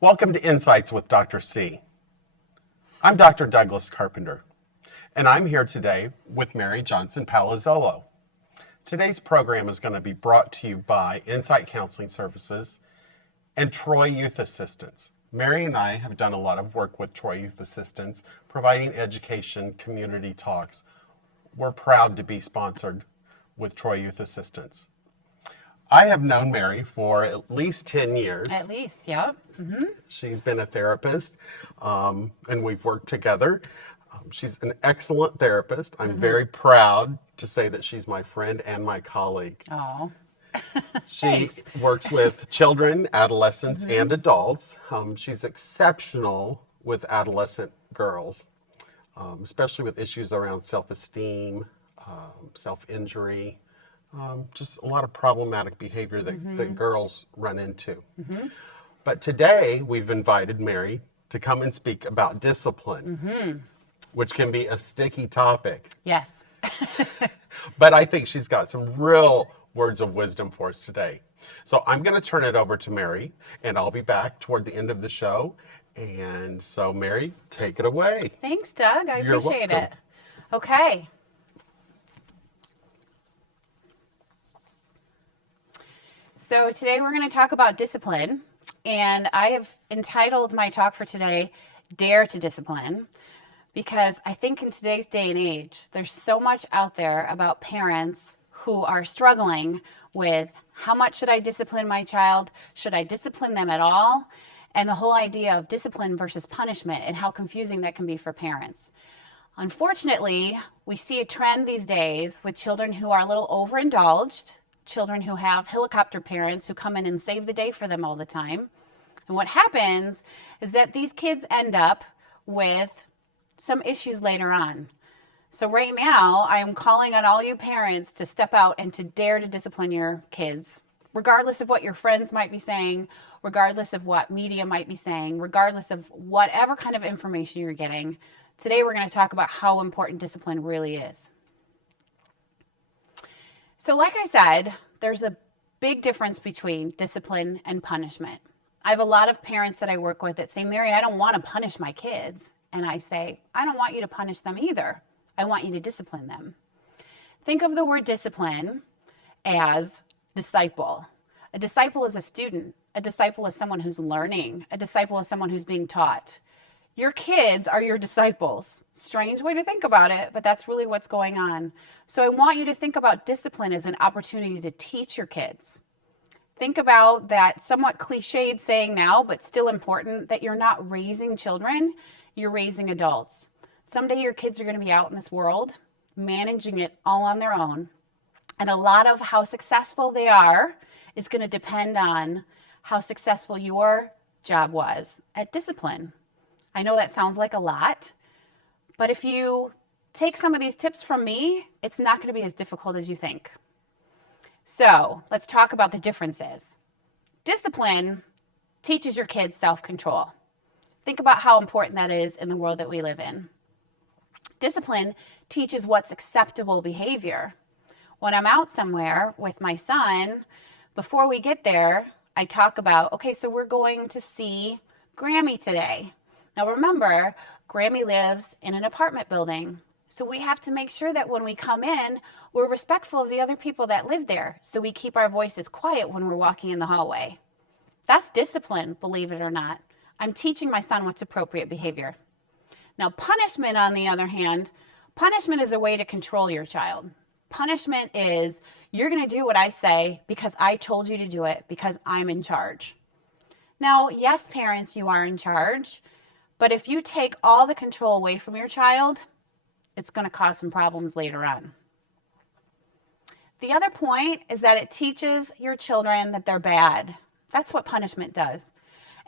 Welcome to Insights with Dr. C. I'm Dr. Douglas Carpenter, and I'm here today with Mary Johnson-Palazzolo. Today's program is going to be brought to you by Insight Counseling Services and Troy Youth Assistance. Mary and I have done a lot of work with Troy Youth Assistance, providing education, community talks. We're proud to be sponsored with Troy Youth Assistance. I have known Mary for at least 10 years. At least, yeah. Mm-hmm. She's been a therapist, and we've worked together. She's an excellent therapist. I'm very proud to say that she's my friend and my colleague. Oh, She works with children, adolescents, and adults. She's exceptional with adolescent girls, especially with issues around self-esteem, self-injury, just a lot of problematic behavior that girls run into. But today we've invited Mary to come and speak about discipline, which can be a sticky topic. yes. But I think she's got some real words of wisdom for us today. So I'm going to turn it over to Mary, and I'll be back toward the end of the show. And so, Mary, take it away. Thanks, Doug. I You're appreciate welcome. it. Okay. So today we're going to talk about discipline, and I have entitled my talk for today, Dare to Discipline, because I think in today's day and age, there's so much out there about parents who are struggling with how much should I discipline my child? Should I discipline them at all? And the whole idea of discipline versus punishment and how confusing that can be for parents. Unfortunately, we see a trend these days with children who are a little overindulged, children who have helicopter parents who come in and save the day for them all the time. And what happens is that these kids end up with some issues later on. So right now, I am calling on all you parents to step out and to dare to discipline your kids, regardless of what your friends might be saying, regardless of what media might be saying, regardless of whatever kind of information you're getting. Today, we're going to talk about how important discipline really is. So like I said, there's a big difference between discipline and punishment. I have a lot of parents that I work with that say, Mary, I don't want to punish my kids. And I say, I don't want you to punish them either. I want you to discipline them. Think of the word discipline as disciple. A disciple is a student. A disciple is someone who's learning. A disciple is someone who's being taught. Your kids are your disciples. Strange way to think about it, but that's really what's going on. So I want you to think about discipline as an opportunity to teach your kids. Think about that somewhat cliched saying now, but still important, that you're not raising children, you're raising adults. Someday your kids are going to be out in this world, managing it all on their own. And a lot of how successful they are is going to depend on how successful your job was at discipline. I know that sounds like a lot, but if you take some of these tips from me, it's not going to be as difficult as you think. So let's talk about the differences. Discipline teaches your kids self-control. Think about how important that is in the world that we live in. Discipline teaches what's acceptable behavior. When I'm out somewhere with my son, before we get there, I talk about, okay, so we're going to see Grammy today. Now remember, Grammy lives in an apartment building. So we have to make sure that when we come in, we're respectful of the other people that live there. So we keep our voices quiet when we're walking in the hallway. That's discipline, believe it or not. I'm teaching my son what's appropriate behavior. Now punishment, on the other hand, punishment is a way to control your child. Punishment is, you're going to do what I say because I told you to do it because I'm in charge. Now, yes, parents, you are in charge. But if you take all the control away from your child, it's going to cause some problems later on. The other point is that it teaches your children that they're bad. That's what punishment does.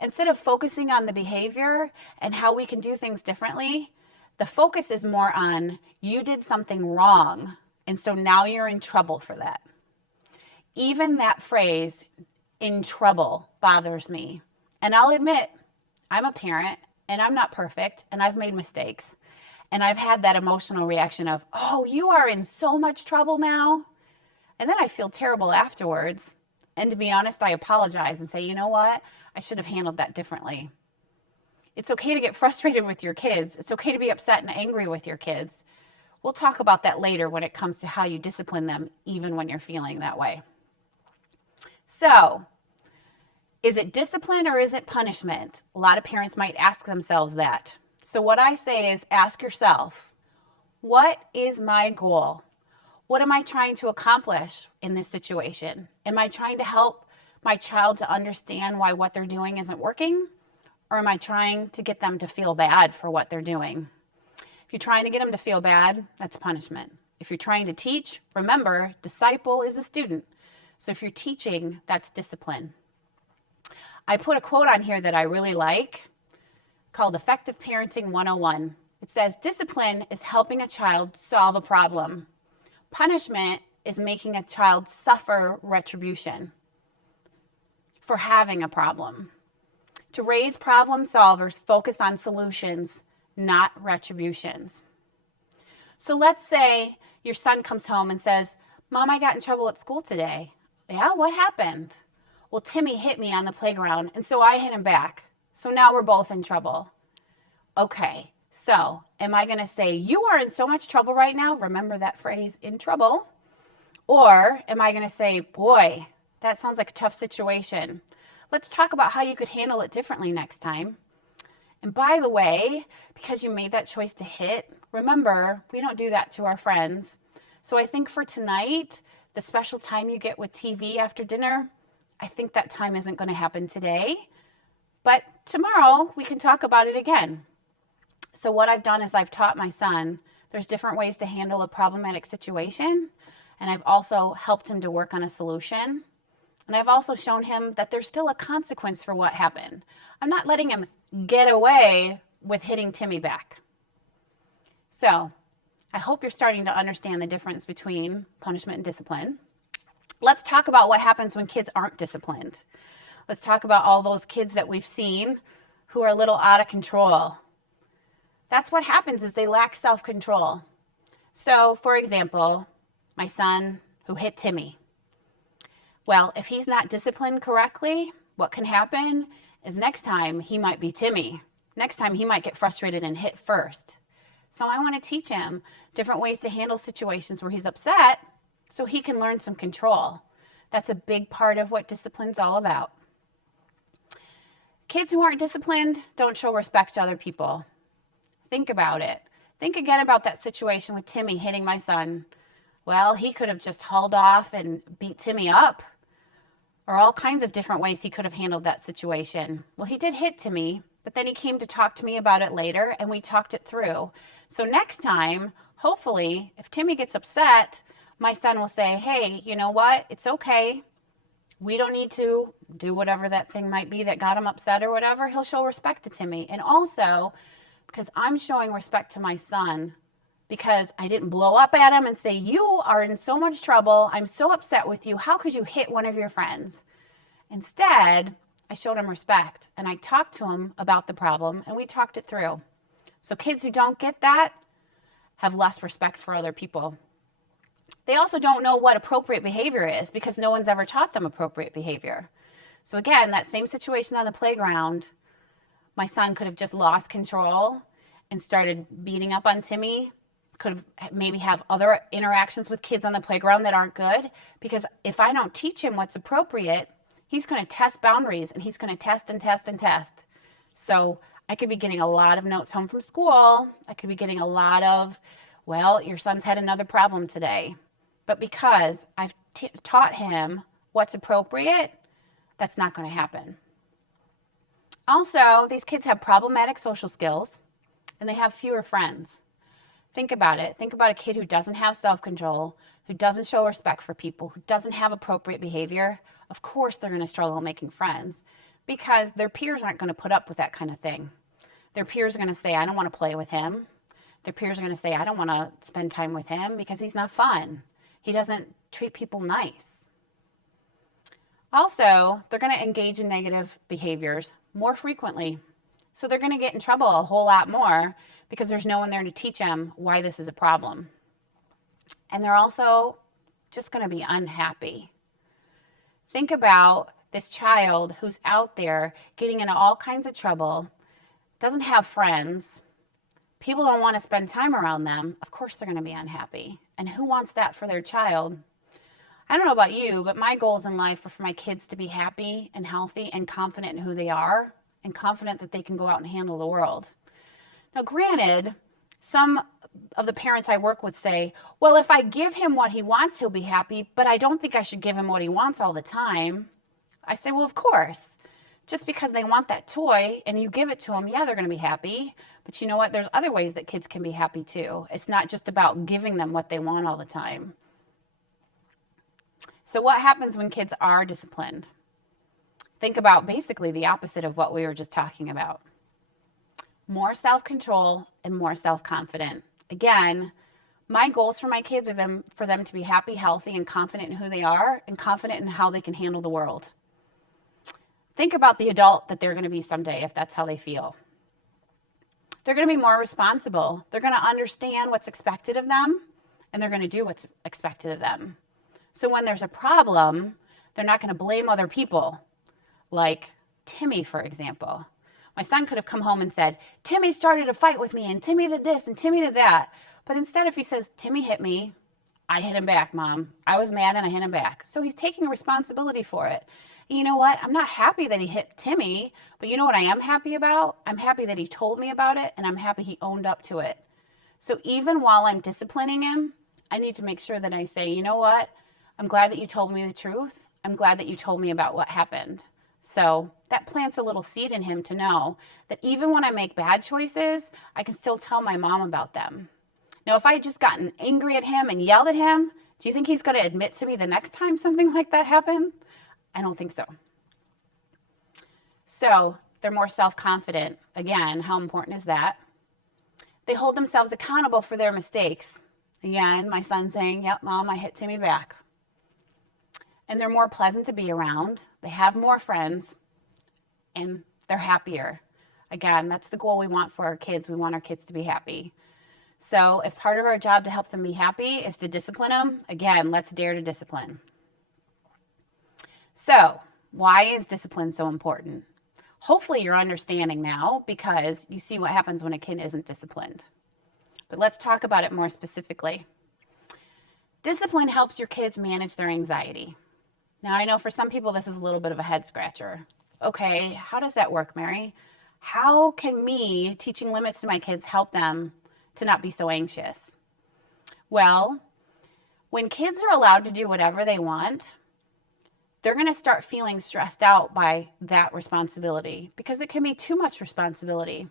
Instead of focusing on the behavior and how we can do things differently, the focus is more on you did something wrong, and so now you're in trouble for that. Even that phrase, in trouble, bothers me. And I'll admit, I'm a parent, and I'm not perfect, and I've made mistakes. And I've had that emotional reaction of, oh, you are in so much trouble now. And then I feel terrible afterwards. And to be honest, I apologize and say, you know what? I should have handled that differently. It's okay to get frustrated with your kids. It's okay to be upset and angry with your kids. We'll talk about that later when it comes to how you discipline them, even when you're feeling that way. So, is it discipline or is it punishment? A lot of parents might ask themselves that. So what I say is ask yourself, what is my goal? What am I trying to accomplish in this situation? Am I trying to help my child to understand why what they're doing isn't working? Or am I trying to get them to feel bad for what they're doing? If you're trying to get them to feel bad, that's punishment. If you're trying to teach, remember, disciple is a student. So if you're teaching, that's discipline. I put a quote on here that I really like called Effective Parenting 101. It says, discipline is helping a child solve a problem. Punishment is making a child suffer retribution for having a problem. To raise problem solvers, focus on solutions, not retributions. So let's say your son comes home and says, Mom, I got in trouble at school today. Yeah, what happened? Well, Timmy hit me on the playground, and so I hit him back. So now we're both in trouble. Okay, so am I going to say, you are in so much trouble right now? Remember that phrase, in trouble. Or am I going to say, boy, that sounds like a tough situation. Let's talk about how you could handle it differently next time. And by the way, because you made that choice to hit, remember, we don't do that to our friends. So I think for tonight, the special time you get with TV after dinner, I think that time isn't going to happen today. But tomorrow, we can talk about it again. So what I've done is I've taught my son there's different ways to handle a problematic situation. And I've also helped him to work on a solution. And I've also shown him that there's still a consequence for what happened. I'm not letting him get away with hitting Timmy back. So I hope you're starting to understand the difference between punishment and discipline. Let's talk about what happens when kids aren't disciplined. Let's talk about all those kids that we've seen who are a little out of control. That's what happens is they lack self-control. So, for example, my son who hit Timmy. Well, if he's not disciplined correctly, what can happen is next time he might be Timmy. Next time he might get frustrated and hit first. So I want to teach him different ways to handle situations where he's upset so he can learn some control. That's a big part of what discipline's all about. Kids who aren't disciplined don't show respect to other people. Think about it. Think again about that situation with Timmy hitting my son. Well, he could have just hauled off and beat Timmy up, or all kinds of different ways he could have handled that situation. Well, he did hit Timmy, but then he came to talk to me about it later, and we talked it through. So next time, hopefully, if Timmy gets upset, my son will say, hey, you know what? It's okay. We don't need to do whatever that thing might be that got him upset or whatever. He'll show respect to Timmy. And also, because I'm showing respect to my son, because I didn't blow up at him and say, you are in so much trouble. I'm so upset with you. How could you hit one of your friends? Instead, I showed him respect and I talked to him about the problem and we talked it through. So kids who don't get that have less respect for other people. They also don't know what appropriate behavior is because no one's ever taught them appropriate behavior. So again, that same situation on the playground, my son could have just lost control and started beating up on Timmy. Could maybe have other interactions with kids on the playground that aren't good, because if I don't teach him what's appropriate, he's going to test boundaries and he's going to test and test and test. So I could be getting a lot of notes home from school. I could be getting a lot of, well, your son's had another problem today. But because I've taught him what's appropriate, that's not going to happen. Also, these kids have problematic social skills and they have fewer friends. Think about it. Think about a kid who doesn't have self-control, who doesn't show respect for people, who doesn't have appropriate behavior. Of course, they're going to struggle making friends because their peers aren't going to put up with that kind of thing. Their peers are going to say, I don't want to play with him. Their peers are going to say, I don't want to spend time with him because he's not fun. He doesn't treat people nice. Also, they're going to engage in negative behaviors more frequently. So they're going to get in trouble a whole lot more because there's no one there to teach them why this is a problem. And they're also just going to be unhappy. Think about this child who's out there getting into all kinds of trouble, doesn't have friends, people don't want to spend time around them. Of course they're going to be unhappy. And who wants that for their child? I don't know about you, but my goals in life are for my kids to be happy and healthy and confident in who they are and confident that they can go out and handle the world. Now, granted, some of the parents I work with say, well, if I give him what he wants, he'll be happy, but I don't think I should give him what he wants all the time. I say, well, of course. Just because they want that toy and you give it to them, yeah, they're going to be happy. But you know what? There's other ways that kids can be happy too. It's not just about giving them what they want all the time. So what happens when kids are disciplined? Think about basically the opposite of what we were just talking about. More self-control and more self-confident. Again, my goals for my kids are for them to be happy, healthy, and confident in who they are and confident in how they can handle the world. Think about the adult that they're going to be someday if that's how they feel. They're going to be more responsible. They're going to understand what's expected of them, and they're going to do what's expected of them. So when there's a problem, they're not going to blame other people. Like Timmy, for example. My son could have come home and said, Timmy started a fight with me, and Timmy did this, and Timmy did that. But instead, if he says, Timmy hit me, I hit him back, Mom. I was mad and I hit him back. So he's taking responsibility for it. And you know what? I'm not happy that he hit Timmy, but you know what I am happy about? I'm happy that he told me about it, and I'm happy he owned up to it. So even while I'm disciplining him, I need to make sure that I say, you know what? I'm glad that you told me the truth. I'm glad that you told me about what happened. So that plants a little seed in him to know that even when I make bad choices, I can still tell my mom about them. Now, if I had just gotten angry at him and yelled at him, do you think he's going to admit to me the next time something like that happened? I don't think so. So they're more self-confident. Again, how important is that? They hold themselves accountable for their mistakes. Again, my son saying, yep, Mom, I hit Timmy back. And they're more pleasant to be around. They have more friends, and they're happier. Again, that's the goal we want for our kids. We want our kids to be happy. So if part of our job to help them be happy is to discipline them, again, let's dare to discipline. So why is discipline so important? Hopefully you're understanding now because you see what happens when a kid isn't disciplined. But let's talk about it more specifically. Discipline helps your kids manage their anxiety. Now, I know for some people this is a little bit of a head scratcher. Okay, how does that work, Mary? How can me teaching limits to my kids help them to not be so anxious? Well, when kids are allowed to do whatever they want, they're going to start feeling stressed out by that responsibility because it can be too much responsibility.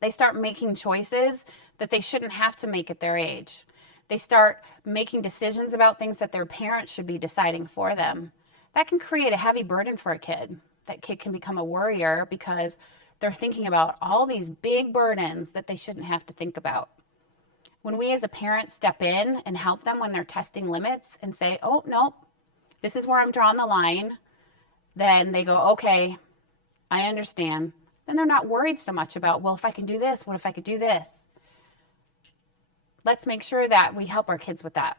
They start making choices that they shouldn't have to make at their age. They start making decisions about things that their parents should be deciding for them. That can create a heavy burden for a kid. That kid can become a worrier because they're thinking about all these big burdens that they shouldn't have to think about. When we as a parent step in and help them when they're testing limits and say, oh, no, this is where I'm drawing the line, then they go, okay, I understand. Then they're not worried so much about, well, if I can do this, what if I could do this? Let's make sure that we help our kids with that.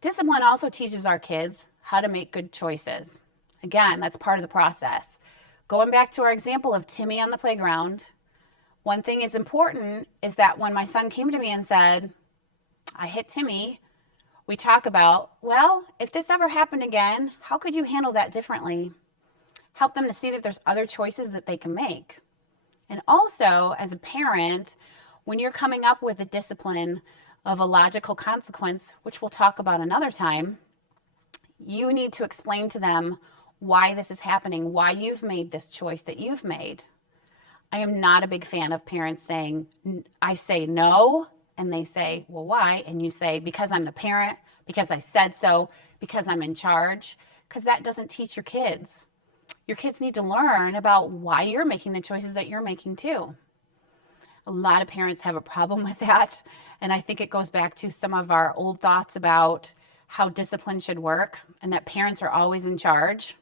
Discipline also teaches our kids how to make good choices. Again, that's part of the process. Going back to our example of Timmy on the playground, one thing is important is that when my son came to me and said, I hit Timmy, we talk about, well, if this ever happened again, how could you handle that differently? Help them to see that there's other choices that they can make. And also, as a parent, when you're coming up with a discipline of a logical consequence, which we'll talk about another time, you need to explain to them why this is happening, why you've made this choice that you've made. I am not a big fan of parents saying, I say no, and they say, well, why? And you say, because I'm the parent, because I said so, because I'm in charge, because that doesn't teach your kids. Your kids need to learn about why you're making the choices that you're making too. A lot of parents have a problem with that, and I think it goes back to some of our old thoughts about how discipline should work and that parents are always in charge.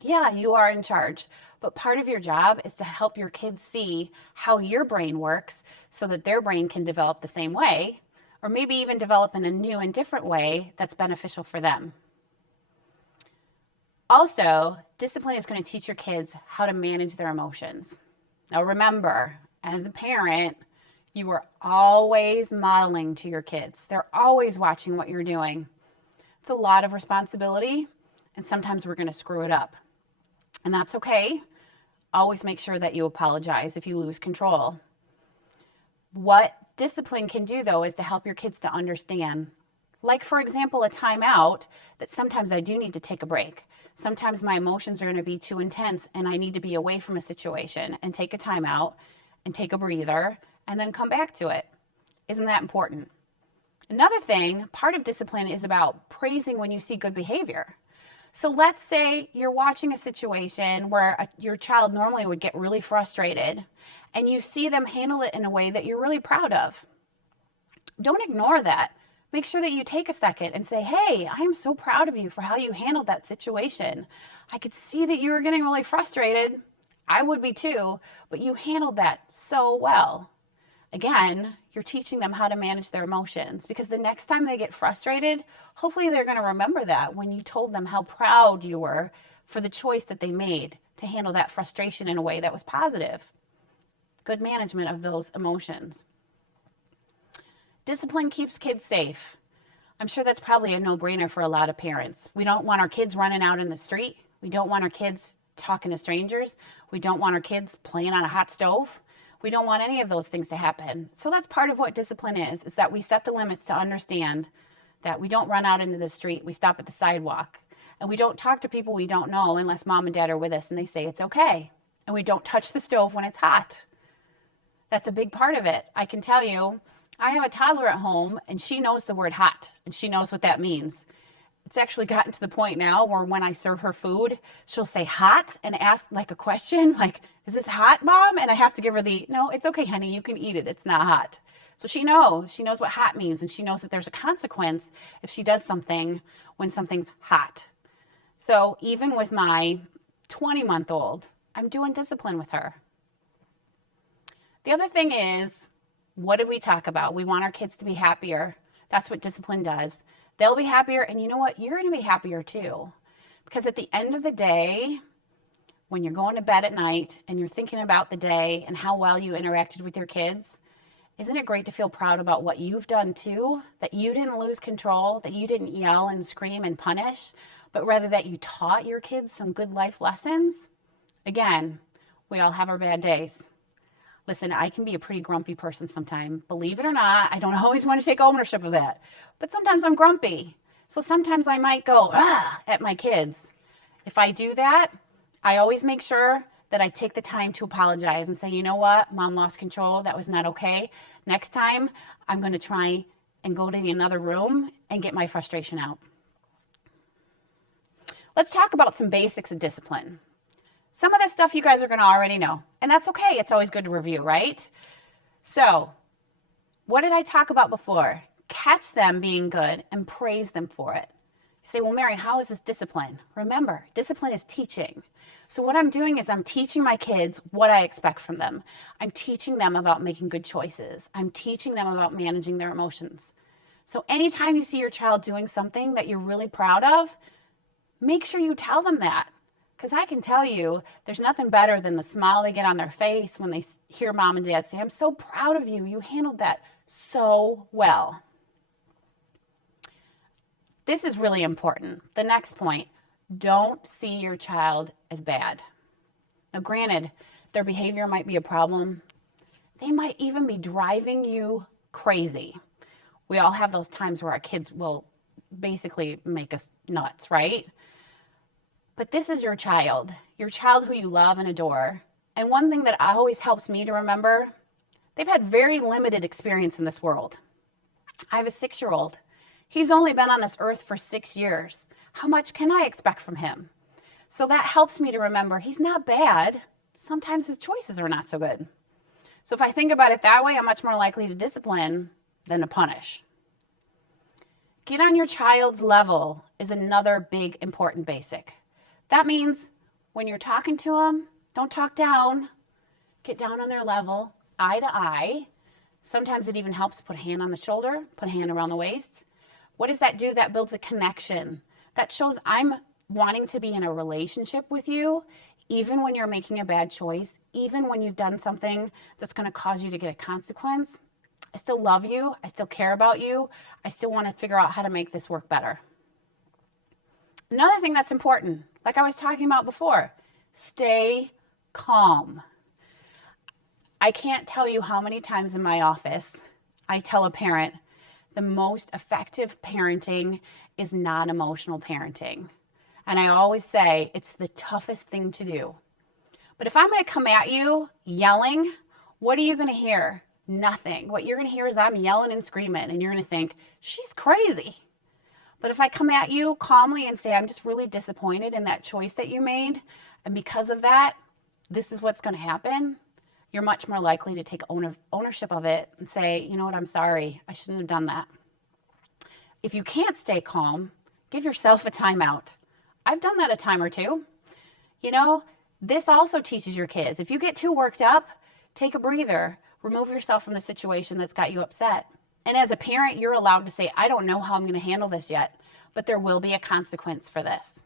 Yeah, you are in charge, but part of your job is to help your kids see how your brain works so that their brain can develop the same way, or maybe even develop in a new and different way that's beneficial for them. Also, discipline is going to teach your kids how to manage their emotions. Now remember, as a parent, you are always modeling to your kids. They're always watching what you're doing. It's a lot of responsibility, and sometimes we're going to screw it up. And that's okay. Always make sure that you apologize if you lose control. What discipline can do, though, is to help your kids to understand, like, for example, a timeout, that sometimes I do need to take a break. Sometimes my emotions are going to be too intense and I need to be away from a situation and take a timeout and take a breather and then come back to it. Isn't that important? Another thing, part of discipline is about praising when you see good behavior. So let's say you're watching a situation where your child normally would get really frustrated and you see them handle it in a way that you're really proud of. Don't ignore that. Make sure that you take a second and say, hey, I am so proud of you for how you handled that situation. I could see that you were getting really frustrated. I would be too, but you handled that so well. Again, you're teaching them how to manage their emotions, because the next time they get frustrated, hopefully they're going to remember that when you told them how proud you were for the choice that they made to handle that frustration in a way that was positive. Good management of those emotions. Discipline keeps kids safe. I'm sure that's probably a no-brainer for a lot of parents. We don't want our kids running out in the street. We don't want our kids talking to strangers. We don't want our kids playing on a hot stove. We don't want any of those things to happen. So that's part of what discipline is that we set the limits to understand that we don't run out into the street. We stop at the sidewalk. And we don't talk to people we don't know unless mom and dad are with us and they say it's okay. And we don't touch the stove when it's hot. That's a big part of it. I can tell you, I have a toddler at home and she knows the word hot and she knows what that means. It's actually gotten to the point now where when I serve her food, she'll say hot and ask like a question, like, is this hot, Mom? And I have to give her no, it's okay, honey, you can eat it. It's not hot. So she knows what hot means, and she knows that there's a consequence if she does something when something's hot. So even with my 20-month-old, I'm doing discipline with her. The other thing is, what did we talk about? We want our kids to be happier. That's what discipline does. They'll be happier, and you know what? You're going to be happier too. Because at the end of the day, when you're going to bed at night and you're thinking about the day and how well you interacted with your kids, isn't it great to feel proud about what you've done too? That you didn't lose control, that you didn't yell and scream and punish, but rather that you taught your kids some good life lessons? Again, we all have our bad days. Listen, I can be a pretty grumpy person sometimes. Believe it or not, I don't always want to take ownership of that. But sometimes I'm grumpy. So sometimes I might go at my kids. If I do that, I always make sure that I take the time to apologize and say, you know what, Mom lost control. That was not okay. Next time, I'm going to try and go to another room and get my frustration out. Let's talk about some basics of discipline. Some of this stuff you guys are going to already know, and that's okay. It's always good to review, right? So, what did I talk about before? Catch them being good and praise them for it. You say, well, Mary, how is this discipline? Remember, discipline is teaching. So what I'm doing is I'm teaching my kids what I expect from them. I'm teaching them about making good choices. I'm teaching them about managing their emotions. So anytime you see your child doing something that you're really proud of, make sure you tell them that. Because I can tell you, there's nothing better than the smile they get on their face when they hear mom and dad say, I'm so proud of you. You handled that so well. This is really important. The next point, don't see your child as bad. Now, granted, their behavior might be a problem. They might even be driving you crazy. We all have those times where our kids will basically make us nuts, right? But this is your child who you love and adore. And one thing that always helps me to remember, they've had very limited experience in this world. I have a 6-year-old. He's only been on this earth for 6 years. How much can I expect from him? So that helps me to remember he's not bad. Sometimes his choices are not so good. So if I think about it that way, I'm much more likely to discipline than to punish. Get on your child's level is another big important basic. That means when you're talking to them, don't talk down. Get down on their level, eye to eye. Sometimes it even helps to put a hand on the shoulder, put a hand around the waist. What does that do? That builds a connection. That shows I'm wanting to be in a relationship with you, even when you're making a bad choice, even when you've done something that's going to cause you to get a consequence. I still love you. I still care about you. I still want to figure out how to make this work better. Another thing that's important, like I was talking about before, stay calm. I can't tell you how many times in my office I tell a parent the most effective parenting is non-emotional parenting. And I always say it's the toughest thing to do. But if I'm going to come at you yelling, what are you going to hear? Nothing. What you're going to hear is I'm yelling and screaming, and you're going to think, she's crazy. But if I come at you calmly and say, I'm just really disappointed in that choice that you made, and because of that, this is what's going to happen, you're much more likely to take ownership of it and say, you know what, I'm sorry. I shouldn't have done that. If you can't stay calm, give yourself a timeout. I've done that a time or two. You know, this also teaches your kids. If you get too worked up, take a breather. Remove yourself from the situation that's got you upset. And as a parent, you're allowed to say, I don't know how I'm going to handle this yet, but there will be a consequence for this.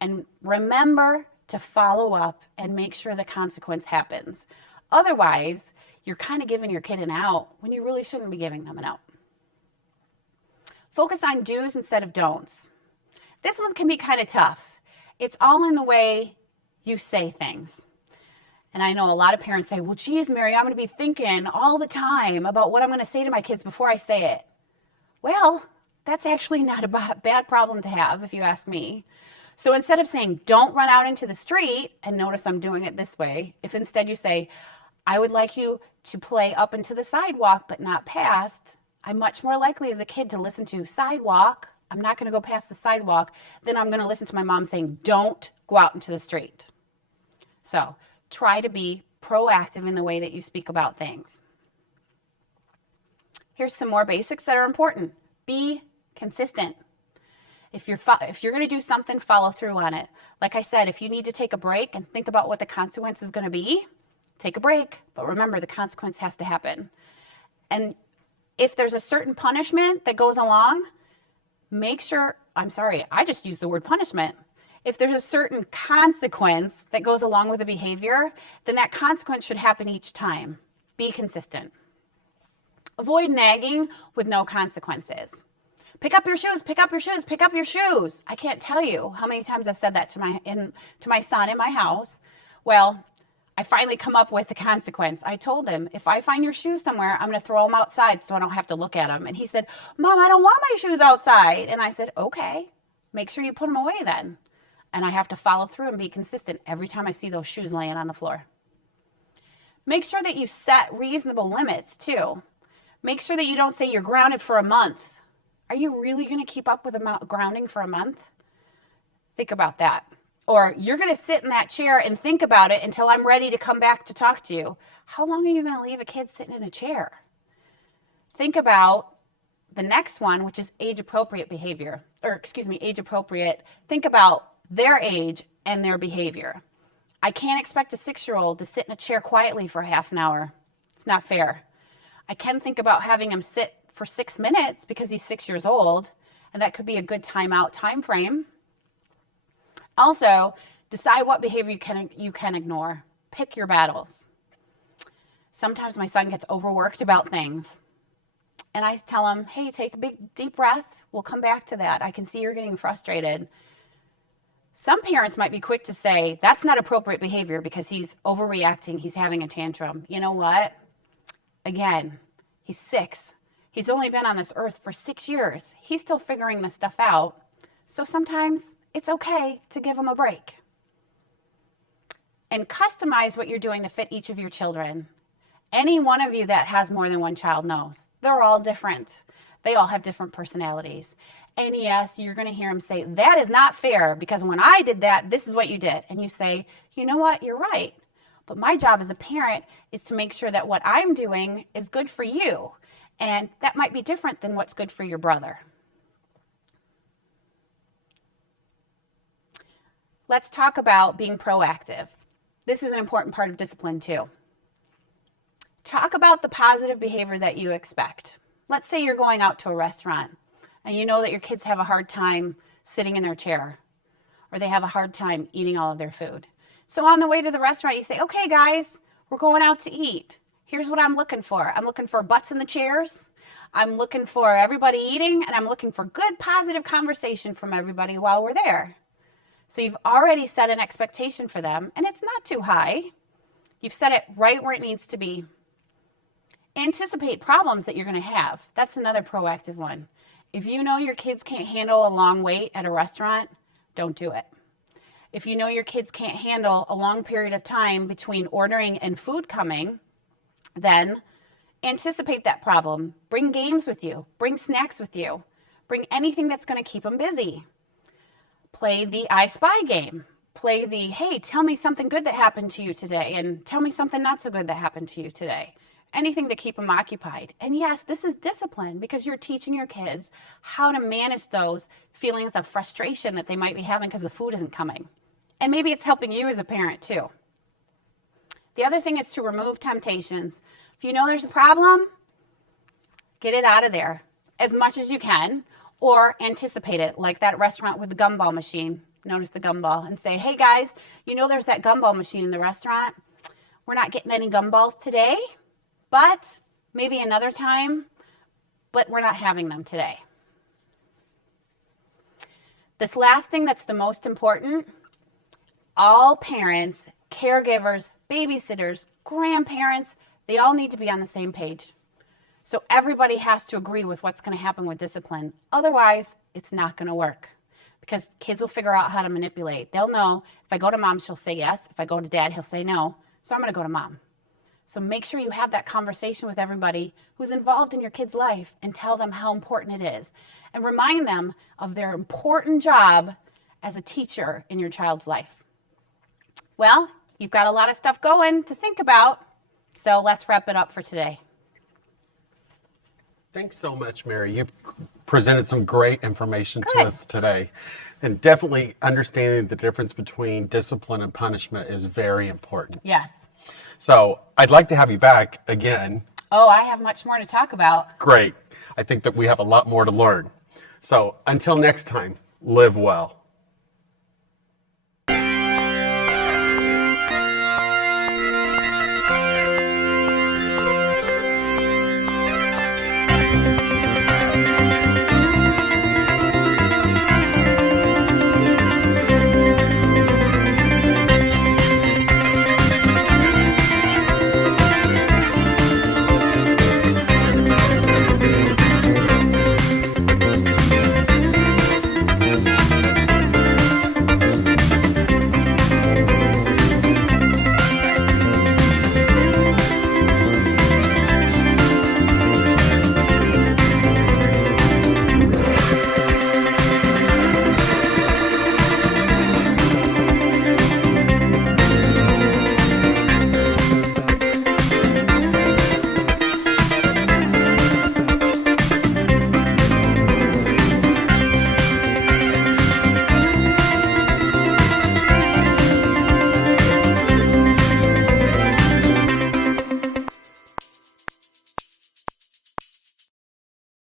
And remember to follow up and make sure the consequence happens. Otherwise, you're kind of giving your kid an out when you really shouldn't be giving them an out. Focus on do's instead of don'ts. This one can be kind of tough. It's all in the way you say things. And I know a lot of parents say, well, geez, Mary, I'm going to be thinking all the time about what I'm going to say to my kids before I say it. Well, that's actually not a bad problem to have, if you ask me. So instead of saying, don't run out into the street, and notice I'm doing it this way, if instead you say, I would like you to play up into the sidewalk, but not past, I'm much more likely as a kid to listen to sidewalk. I'm not going to go past the sidewalk. Then I'm going to listen to my mom saying, don't go out into the street. So try to be proactive in the way that you speak about things. Here's some more basics that are important. Be consistent. If you're going to do something, follow through on it. Like I said, if you need to take a break and think about what the consequence is going to be, take a break. But remember, the consequence has to happen. And if there's a certain punishment that goes along, I just used the word punishment. If there's a certain consequence that goes along with the behavior, then that consequence should happen each time. Be consistent. Avoid nagging with no consequences. Pick up your shoes, pick up your shoes, pick up your shoes. I can't tell you how many times I've said that to my son in my house. Well, I finally come up with the consequence. I told him, if I find your shoes somewhere, I'm going to throw them outside so I don't have to look at them. And he said, Mom, I don't want my shoes outside. And I said, okay, make sure you put them away then. And I have to follow through and be consistent every time I see those shoes laying on the floor. Make sure that you set reasonable limits too. Make sure that you don't say you're grounded for a month. Are you really going to keep up with grounding for a month? Think about that. Or you're going to sit in that chair and think about it until I'm ready to come back to talk to you. How long are you going to leave a kid sitting in a chair? Think about the next one, which is age-appropriate behavior. Age-appropriate. Think about their age and their behavior. I can't expect a 6-year-old to sit in a chair quietly for half an hour. It's not fair. I can think about having him sit for 6 minutes because he's 6 years old, and that could be a good timeout time frame. Also, decide what behavior you can ignore. Pick your battles. Sometimes my son gets overworked about things, and I tell him, hey, take a big deep breath. We'll come back to that. I can see you're getting frustrated. Some parents might be quick to say, that's not appropriate behavior because he's overreacting, he's having a tantrum. You know what? Again, he's 6. He's only been on this earth for 6 years. He's still figuring this stuff out. So sometimes it's okay to give him a break. And customize what you're doing to fit each of your children. Any one of you that has more than one child knows. They're all different. They all have different personalities. And yes, you're going to hear them say, that is not fair because when I did that, this is what you did. And you say, you know what, you're right. But my job as a parent is to make sure that what I'm doing is good for you. And that might be different than what's good for your brother. Let's talk about being proactive. This is an important part of discipline too. Talk about the positive behavior that you expect. Let's say you're going out to a restaurant and you know that your kids have a hard time sitting in their chair. or they have a hard time eating all of their food. So on the way to the restaurant, you say, okay, guys, we're going out to eat. Here's what I'm looking for. I'm looking for butts in the chairs. I'm looking for everybody eating, and I'm looking for good, positive conversation from everybody while we're there. So you've already set an expectation for them, and it's not too high. You've set it right where it needs to be. Anticipate problems that you're going to have. That's another proactive one. If you know your kids can't handle a long wait at a restaurant, don't do it. If you know your kids can't handle a long period of time between ordering and food coming, then anticipate that problem. Bring games with you. Bring snacks with you. Bring anything that's going to keep them busy. Play the I Spy game. Play the, hey, tell me something good that happened to you today, and tell me something not so good that happened to you today. Anything to keep them occupied. And yes, this is discipline because you're teaching your kids how to manage those feelings of frustration that they might be having because the food isn't coming. And maybe it's helping you as a parent too. The other thing is to remove temptations. If you know there's a problem, get it out of there as much as you can, or anticipate it, like that restaurant with the gumball machine. Notice the gumball and say, hey guys, you know there's that gumball machine in the restaurant. We're not getting any gumballs today, but maybe another time, but we're not having them today. This last thing that's the most important, all parents, caregivers, babysitters, grandparents, they all need to be on the same page. So everybody has to agree with what's going to happen with discipline. Otherwise, it's not going to work because kids will figure out how to manipulate. They'll know if I go to mom, she'll say yes. If I go to dad, he'll say no. So I'm going to go to mom. So make sure you have that conversation with everybody who's involved in your kid's life and tell them how important it is. And remind them of their important job as a teacher in your child's life. Well, you've got a lot of stuff going to think about, so let's wrap it up for today. Thanks so much, Mary. You presented some great information to Good. us today. And definitely understanding the difference between discipline and punishment is very important. Yes. So I'd like to have you back again. Oh, I have much more to talk about. Great. I think that we have a lot more to learn. So until next time, live well.